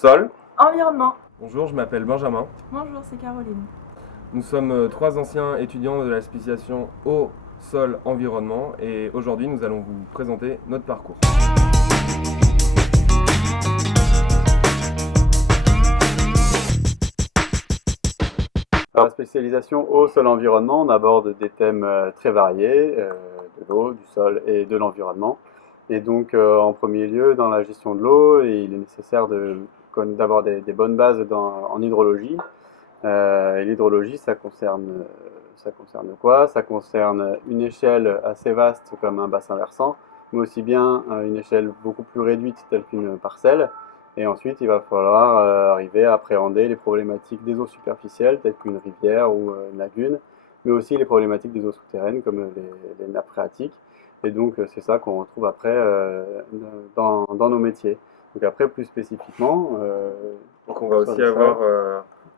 Sol. Environnement. Bonjour, je m'appelle Benjamin. Bonjour, c'est Caroline. Nous sommes trois anciens étudiants de la spécialisation eau, sol, environnement et aujourd'hui nous allons vous présenter notre parcours. Dans la spécialisation eau, sol, environnement, on aborde des thèmes très variés, de l'eau, du sol et de l'environnement. Et donc, en premier lieu, dans la gestion de l'eau, il est nécessaire d'avoir des bonnes bases en hydrologie. Et l'hydrologie, ça concerne quoi? Ça concerne une échelle assez vaste comme un bassin versant, mais aussi bien une échelle beaucoup plus réduite telle qu'une parcelle. Et ensuite, il va falloir arriver à appréhender les problématiques des eaux superficielles telles qu'une rivière ou une lagune, mais aussi les problématiques des eaux souterraines comme les nappes phréatiques. Et donc, c'est ça qu'on retrouve après dans nos métiers. Donc après, plus spécifiquement... Donc on va aussi avoir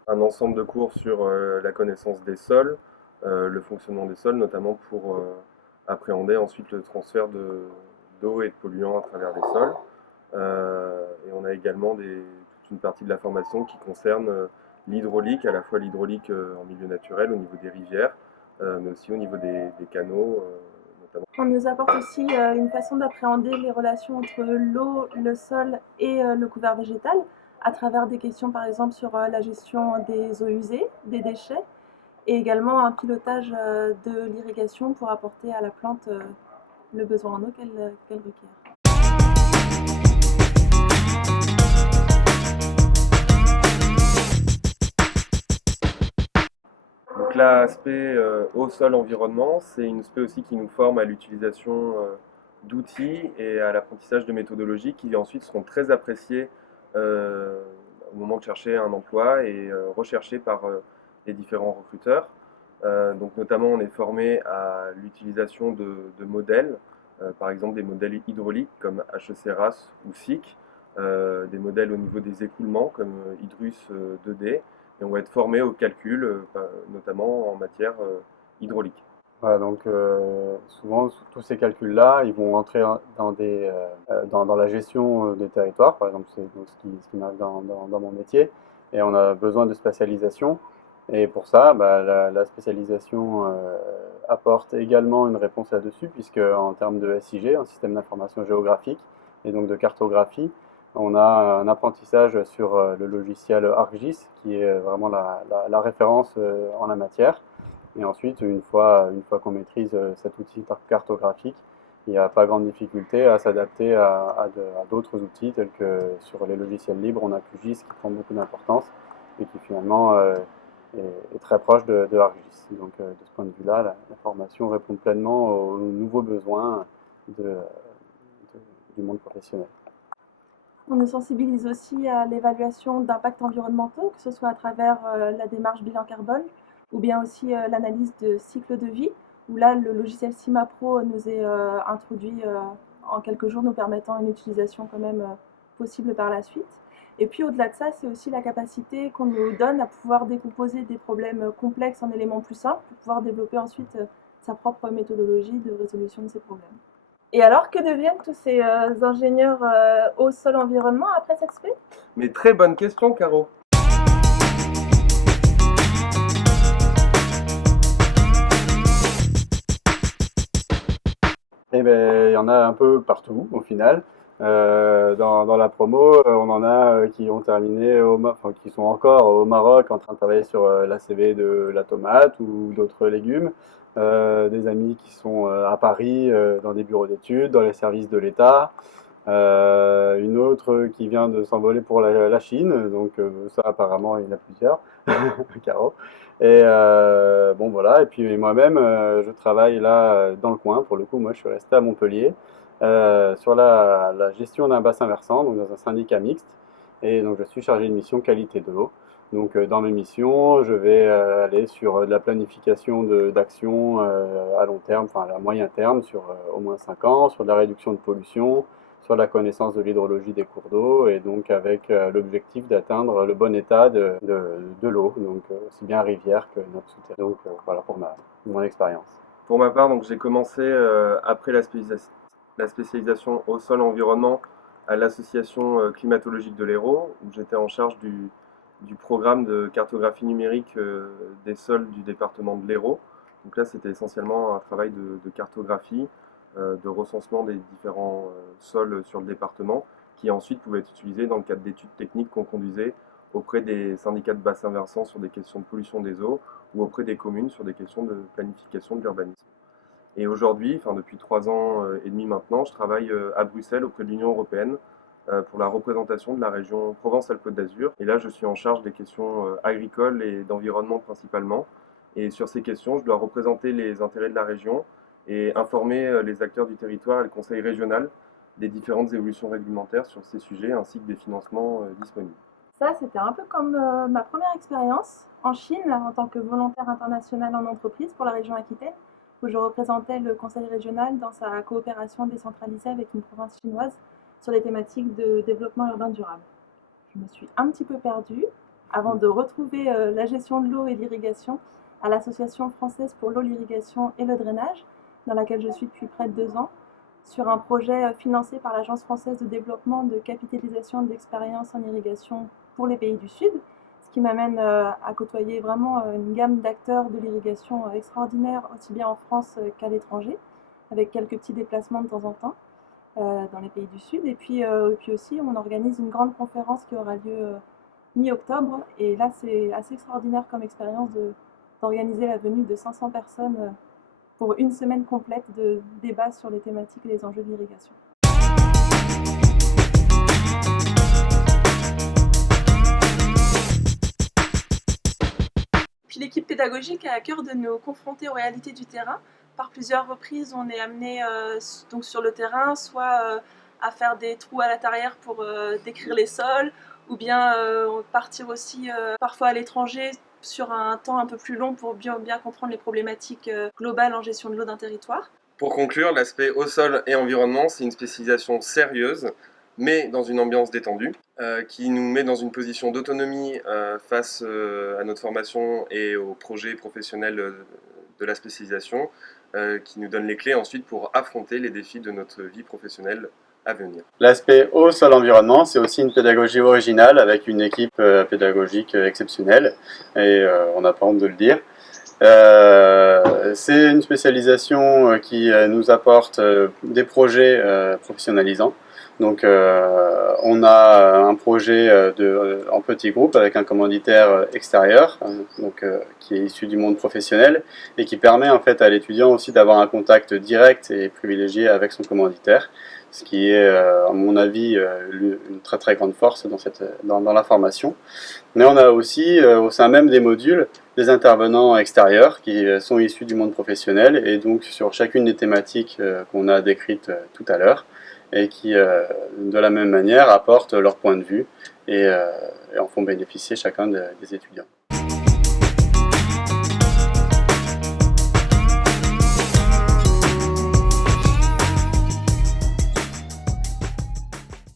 un ensemble de cours sur la connaissance des sols, le fonctionnement des sols, notamment pour appréhender ensuite le transfert d'eau et de polluants à travers les sols. Et on a également toute une partie de la formation qui concerne l'hydraulique, à la fois l'hydraulique en milieu naturel au niveau des rivières, mais aussi au niveau des canaux notamment. On nous apporte aussi une façon d'appréhender les relations entre l'eau, le sol et le couvert végétal à travers des questions par exemple sur la gestion des eaux usées, des déchets et également un pilotage de l'irrigation pour apporter à la plante le besoin en eau qu'elle requiert. Donc l'aspect eau, sol, environnement, c'est une aspect aussi qui nous forme à l'utilisation d'outils et à l'apprentissage de méthodologies qui ensuite seront très appréciées au moment de chercher un emploi et recherchées par les différents recruteurs. Donc notamment on est formé à l'utilisation de modèles, par exemple des modèles hydrauliques comme HEC-RAS ou SIC, des modèles au niveau des écoulements comme Hydrus 2D, et on va être formé au calcul, notamment en matière hydraulique. Voilà, donc souvent, tous ces calculs-là, ils vont entrer dans la gestion des territoires, par exemple, c'est donc ce qui m'arrive dans mon métier, et on a besoin de spécialisation. Et pour ça, la spécialisation apporte également une réponse là-dessus, puisque en termes de SIG, un système d'information géographique, et donc de cartographie, on a un apprentissage sur le logiciel ArcGIS, qui est vraiment la référence en la matière. Et ensuite, une fois qu'on maîtrise cet outil cartographique, il n'y a pas grande difficulté à s'adapter à d'autres outils, tels que sur les logiciels libres, on a QGIS qui prend beaucoup d'importance et qui finalement est très proche de ArcGIS. Donc de ce point de vue-là, la formation répond pleinement aux nouveaux besoins du monde professionnel. On nous sensibilise aussi à l'évaluation d'impacts environnementaux, que ce soit à travers la démarche bilan carbone ou bien aussi l'analyse de cycle de vie, où là le logiciel CIMAPRO nous est introduit en quelques jours, nous permettant une utilisation quand même possible par la suite. Et puis au-delà de ça, c'est aussi la capacité qu'on nous donne à pouvoir décomposer des problèmes complexes en éléments plus simples pour pouvoir développer ensuite sa propre méthodologie de résolution de ces problèmes. Et alors, que deviennent tous ces ingénieurs eau, sol, environnement après cette spé? Mais très bonne question, Caro. Eh bien, il y en a un peu partout, au final. Dans la promo, on en a qui ont terminé, qui sont encore au Maroc en train de travailler sur l'ACV de la tomate ou d'autres légumes. Des amis qui sont à Paris dans des bureaux d'études, dans les services de l'État. Une autre qui vient de s'envoler pour la Chine, donc ça apparemment il y en a plusieurs, Caro. Et bon voilà, et puis moi-même je travaille là dans le coin, pour le coup moi je suis resté à Montpellier, sur la gestion d'un bassin versant, donc dans un syndicat mixte, et donc je suis chargé de mission qualité de l'eau. Donc dans mes missions, je vais aller sur de la planification d'actions à long terme, enfin à moyen terme, sur au moins 5 ans, sur de la réduction de pollution, sur la connaissance de l'hydrologie des cours d'eau, et donc avec l'objectif d'atteindre le bon état de l'eau, donc aussi bien rivière que nappe souterraine. Donc voilà pour mon expérience. Pour ma part, donc j'ai commencé après la spécialisation au sol environnement à l'association climatologique de l'Hérault, où j'étais en charge du programme de cartographie numérique des sols du département de l'Hérault. Donc là, c'était essentiellement un travail de cartographie, de recensement des différents sols sur le département, qui ensuite pouvaient être utilisés dans le cadre d'études techniques qu'on conduisait auprès des syndicats de bassins versants sur des questions de pollution des eaux ou auprès des communes sur des questions de planification de l'urbanisme. Et aujourd'hui, depuis 3 ans et demi maintenant, je travaille à Bruxelles auprès de l'Union européenne pour la représentation de la région Provence-Alpes-Côte d'Azur. Et là, je suis en charge des questions agricoles et d'environnement principalement. Et sur ces questions, je dois représenter les intérêts de la région et informer les acteurs du territoire et le conseil régional des différentes évolutions réglementaires sur ces sujets ainsi que des financements disponibles. Ça, c'était un peu comme ma première expérience en Chine en tant que volontaire international en entreprise pour la région Aquitaine, où je représentais le conseil régional dans sa coopération décentralisée avec une province chinoise sur les thématiques de développement urbain durable. Je me suis un petit peu perdue avant de retrouver la gestion de l'eau et l'irrigation à l'Association française pour l'eau, l'irrigation et le drainage, dans laquelle je suis depuis près de 2 ans, sur un projet financé par l'Agence française de développement de capitalisation d'expérience en irrigation pour les pays du Sud, ce qui m'amène à côtoyer vraiment une gamme d'acteurs de l'irrigation extraordinaire, aussi bien en France qu'à l'étranger, avec quelques petits déplacements de temps en temps dans les pays du Sud. Et puis aussi, on organise une grande conférence qui aura lieu mi-octobre. Et là, c'est assez extraordinaire comme expérience d'organiser la venue de 500 personnes pour une semaine complète de débats sur les thématiques et les enjeux de l'irrigation. Puis l'équipe pédagogique a à cœur de nous confronter aux réalités du terrain. Par plusieurs reprises, on est amené donc sur le terrain, soit à faire des trous à la tarière pour décrire les sols, ou bien partir aussi parfois à l'étranger sur un temps un peu plus long pour bien comprendre les problématiques globales en gestion de l'eau d'un territoire. Pour conclure, l'aspect eau, sol et environnement, c'est une spécialisation sérieuse, mais dans une ambiance détendue, qui nous met dans une position d'autonomie face à notre formation et aux projets professionnels de la spécialisation, qui nous donne les clés ensuite pour affronter les défis de notre vie professionnelle à venir. L'aspect eau, sol, environnement, c'est aussi une pédagogie originale avec une équipe pédagogique exceptionnelle, et on n'a pas honte de le dire. C'est une spécialisation qui nous apporte des projets professionnalisants. Donc on a un projet en petit groupe avec un commanditaire extérieur qui est issu du monde professionnel et qui permet en fait à l'étudiant aussi d'avoir un contact direct et privilégié avec son commanditaire, ce qui est à mon avis une très très grande force dans la formation. Mais on a aussi au sein même des modules des intervenants extérieurs qui sont issus du monde professionnel et donc sur chacune des thématiques qu'on a décrites tout à l'heure et qui de la même manière apportent leur point de vue et en font bénéficier chacun des étudiants.